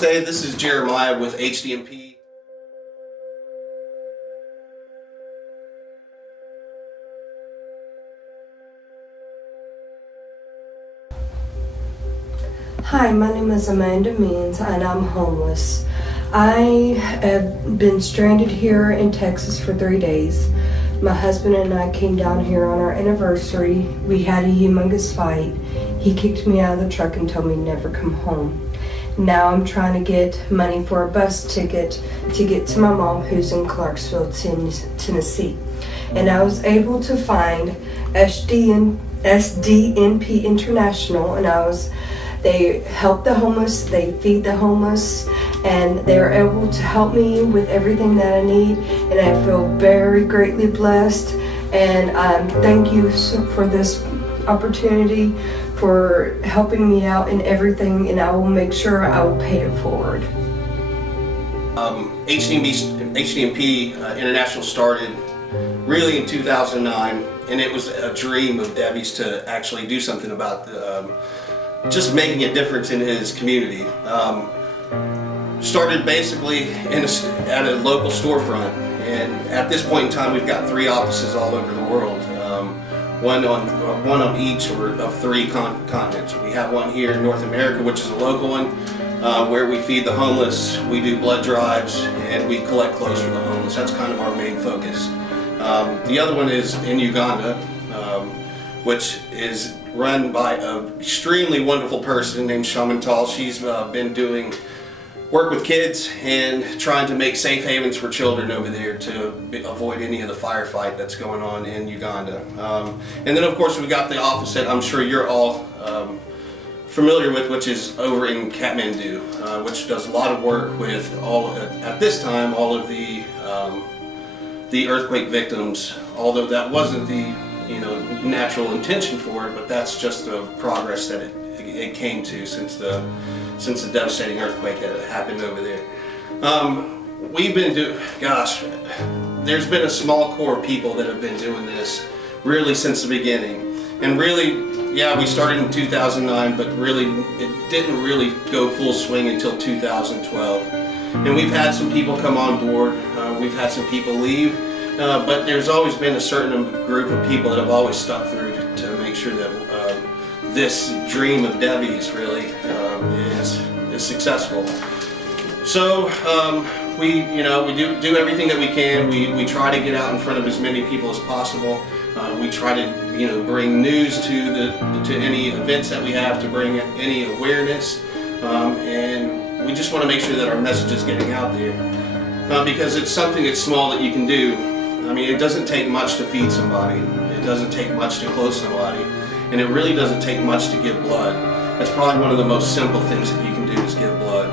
Hey, this is Jeremiah with HDNP. Hi, my name is Amanda Means and I'm homeless. I have been stranded here in Texas for 3 days. My husband and I came down here on our anniversary. We had a humongous fight. He kicked me out of the truck and told me never come home. Now I'm trying to get money for a bus ticket to get to my mom who's in Clarksville, Tennessee. And I was able to find HDNP International, and they help the homeless, they feed the homeless, and they are able to help me with everything that I need, and I feel very greatly blessed. And thank you for this opportunity, for helping me out in everything, and I will make sure I will pay it forward. HDNP International started really in 2009, and it was a dream of Debbie's to actually do something about just making a difference in his community. Started basically at a local storefront, and at this point in time we've got 3 offices all over the world. One on each of 3 continents. We have one here in North America, which is a local one, where we feed the homeless, we do blood drives, and we collect clothes for the homeless. That's kind of our main focus. The other one is in Uganda, which is run by an extremely wonderful person named Shamantal. She's been doing work with kids and trying to make safe havens for children over there to avoid any of the firefight that's going on in Uganda. And then of course we got the office that I'm sure you're all familiar with, which is over in Kathmandu, which does a lot of work with at this time, all of the earthquake victims, although that wasn't the natural intention for it, but that's just the progress that it came to since the devastating earthquake that happened over there. We've been there's been a small core of people that have been doing this really since the beginning. And really, yeah, we started in 2009, but really it didn't really go full swing until 2012. And we've had some people come on board, we've had some people leave, but there's always been a certain group of people that have always stuck through to make sure that this dream of Debbie's really is successful. So we do everything that we can. We try to get out in front of as many people as possible. We try to bring news to any events that we have, to bring any awareness, and we just want to make sure that our message is getting out there, because it's something that's small that you can do. I mean, it doesn't take much to feed somebody. It doesn't take much to clothe somebody. And it really doesn't take much to give blood. That's probably one of the most simple things that you can do, is give blood.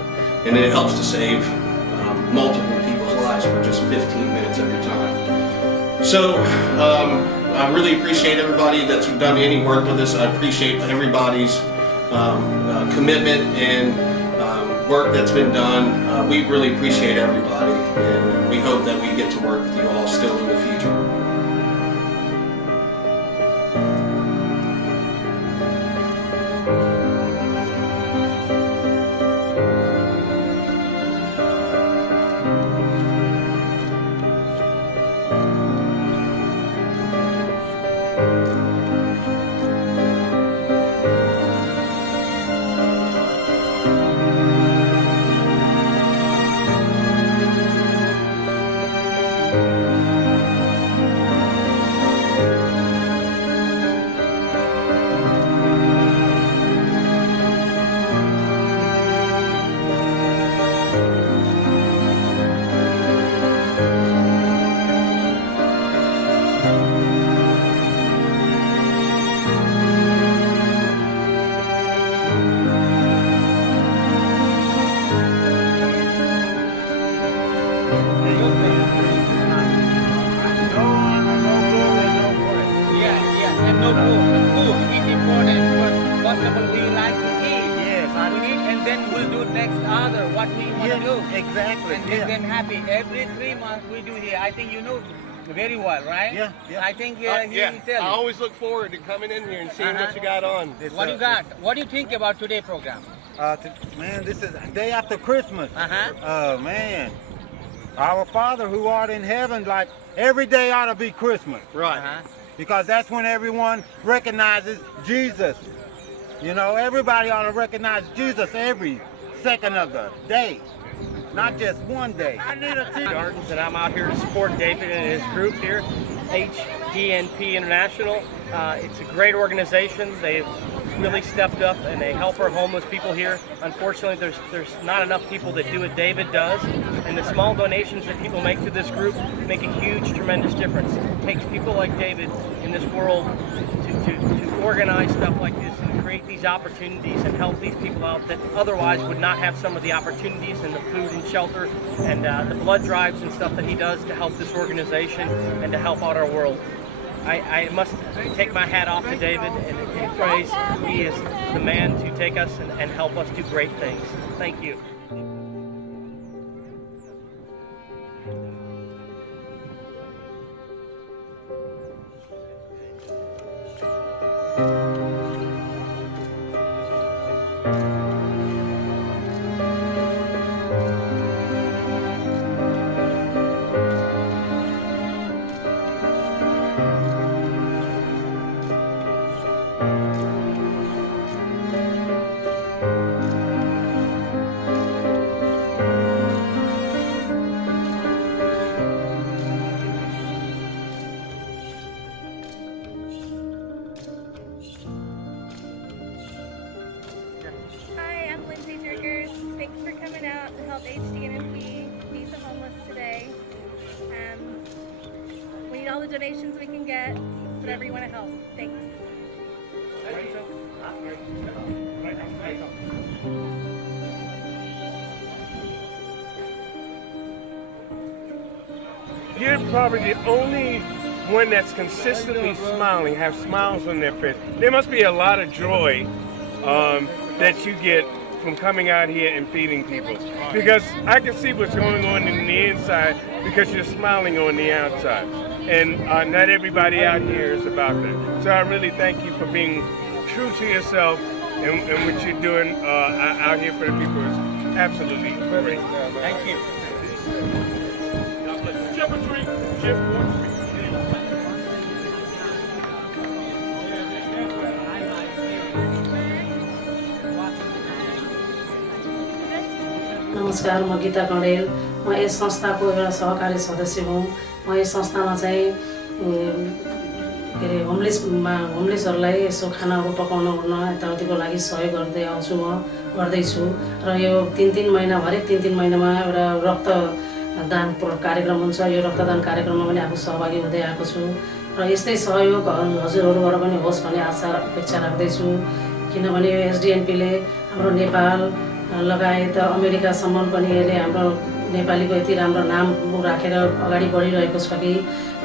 And it helps to save multiple people's lives for just 15 minutes of your time. So I really appreciate everybody that's done any work with us. I appreciate everybody's commitment and work that's been done. We really appreciate everybody, and we hope that we get to work with you all still in the future. What we want to do. Exactly. And make them happy. Every 3 months we do here. I think you know very well, right? Yeah. I think he I tell always look forward to coming in here and seeing what you got on. What you got? What do you think about today's program? Man, this is the day after Christmas. Uh-huh. Oh, man. Our Father who art in heaven, like every day ought to be Christmas. Right. Uh-huh. Because that's when everyone recognizes Jesus. You know, everybody ought to recognize Jesus every second of the day, not just one day. I need a team. Gardens, and I'm out here to support David and his group here, HDNP International. It's a great organization. They've really stepped up and they help our homeless people here. Unfortunately, there's not enough people that do what David does, and the small donations that people make to this group make a huge, tremendous difference. It takes people like David in this world to organize stuff like this and create these opportunities and help these people out that otherwise would not have some of the opportunities and the food and shelter and the blood drives and stuff that he does to help this organization and to help out our world. I must take my hat off to David and praise. He is the man to take us and help us do great things. Thank you. Thanks for coming out to help HDNP feed the homeless today. We need all the donations we can get, whatever you want to help. Thanks. You're probably the only one that's consistently smiling, have smiles on their face. There must be a lot of joy that you get from coming out here and feeding people. Because I can see what's going on in the inside because you're smiling on the outside. And not everybody out here is about that. So I really thank you for being true to yourself and what you're doing out here for the people is absolutely great. Thank you. God bless you. Jump a tree, Jeff Wall Street. नमस्कार, म गीता कँडेल। म yes संस्थाको एउटा सहकारी सदस्य हुँ। म yes संस्थामा चाहिँ के अरे होमलेसहरूलाई यसो खानाहरू पकाउन यताउतिको लागि सहयोग गर्दैछु र यो 3-3 महिना हरेक 3-3 महिनामा एउटा रक्तदान कार्यक्रम हुन्छ। यो रक्तदान कार्यक्रममा पनि आफू सहभागी हुँदै आएको छु र यस्तै सहयोग हजुरहरूबाट पनि होस् भन्ने आशा अपेक्षा राख्दैछु। किनभने यो एसडिएनपीले हाम्रो नेपाल लगायत अमेरिकासम्म पनि यसले हाम्रो नेपालीको यति राम्रो नाम राखेर अगाडि बढिरहेको छ कि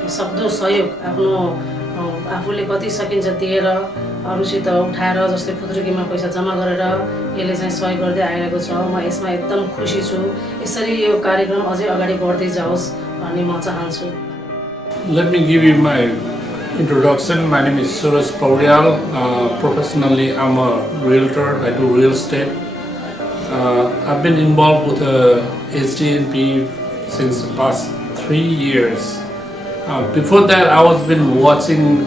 सक्दो सहयोग आफ्नो आफूले कति सकिन्छ दिएर अरूसित उठाएर जस्तै खुद्रुकीमा पैसा जम्मा गरेर यसले चाहिँ सहयोग गर्दै आइरहेको छ। म यसमा एकदम खुसी छु। यसरी यो कार्यक्रम अझै अगाडि बढ्दै जाओस् भन्ने म चाहन्छु। Let me give you my introduction. My name is Suresh Paudyal. Professionally, I'm a realtor. I do real estate. I've been involved with HDNP since the past 3 years. Before that, I was been watching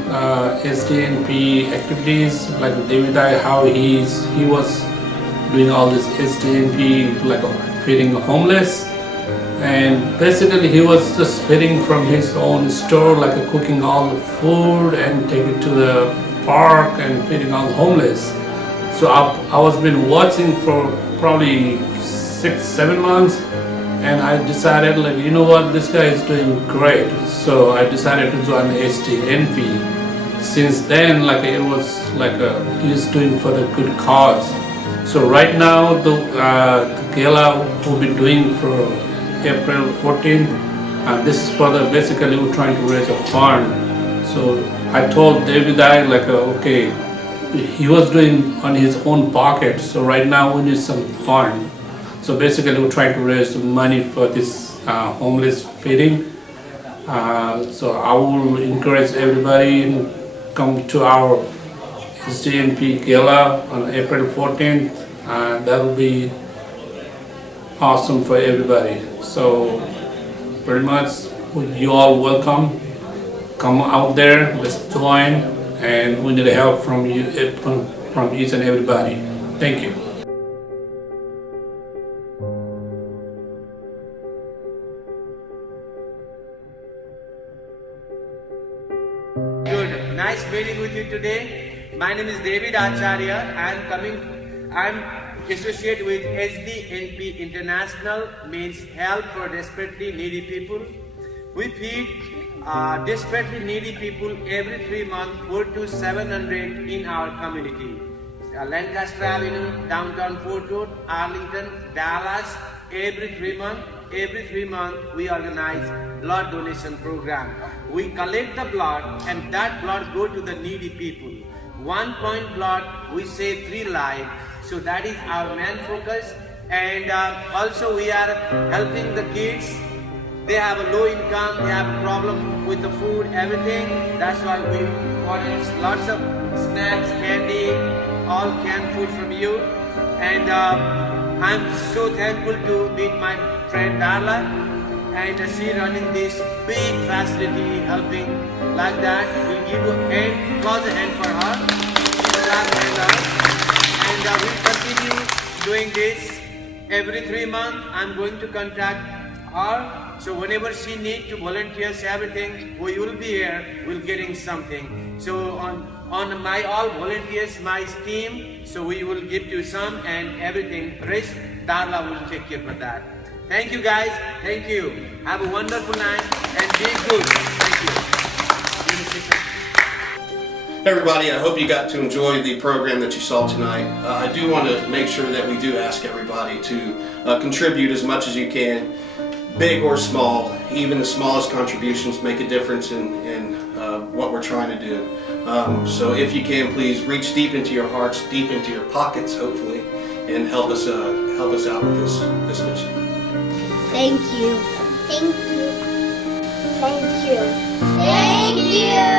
HDNP activities like David how he was doing all this HDNP like feeding homeless, and basically he was just feeding from his own store, like cooking all the food and take it to the park and feeding all the homeless. So I was been watching for probably 6-7 months, and I decided, like, you know what, this guy is doing great. So I decided to join HDNP. Since then, like, it was like he's doing for the good cause. So right now, the gala we'll be doing for April 14th, this is for the basically we're trying to raise a fund. So I told David like, okay, he was doing on his own pocket, so right now we need some fund. So basically we're trying to raise money for this homeless feeding. So I will encourage everybody to come to our HDNP Gala on April 14th. that would be awesome for everybody. So pretty much you all welcome. Come out there, let's join, and we need help from you, from each and everybody. Thank you. Good. Nice meeting with you today. My name is David Acharya. I'm associated with HDNP International, means help for desperately needy people. We feed desperately needy people every 3 months, 400 to 700 in our community. Lancaster Avenue, downtown Fort Worth, Arlington, Dallas, every 3 months. Every 3 months we organize blood donation program. We collect the blood and that blood go to the needy people. 1 point blood, we save 3 lives. So that is our main focus. And also we are helping the kids. They have a low income, they have a problem with the food, everything. That's why we ordered lots of snacks, candy, all canned food from you. And I'm so thankful to meet my friend Darla, and she running this big facility, helping like that. We give a hand, close a hand for her. And we'll continue doing this every 3 months. I'm going to contact her. So whenever she needs to volunteers, everything, we will be here, we're getting something. So on my all volunteers, my team, so we will give you some and everything. Rest, Darla will take care of that. Thank you guys, thank you. Have a wonderful night and be good. Thank you. Hey everybody, I hope you got to enjoy the program that you saw tonight. I do want to make sure that we do ask everybody to contribute as much as you can, big or small. Even the smallest contributions make a difference in what we're trying to do. So if you can, please reach deep into your hearts, deep into your pockets, hopefully, and help us out with this mission. Thank you. Thank you. Thank you. Thank you.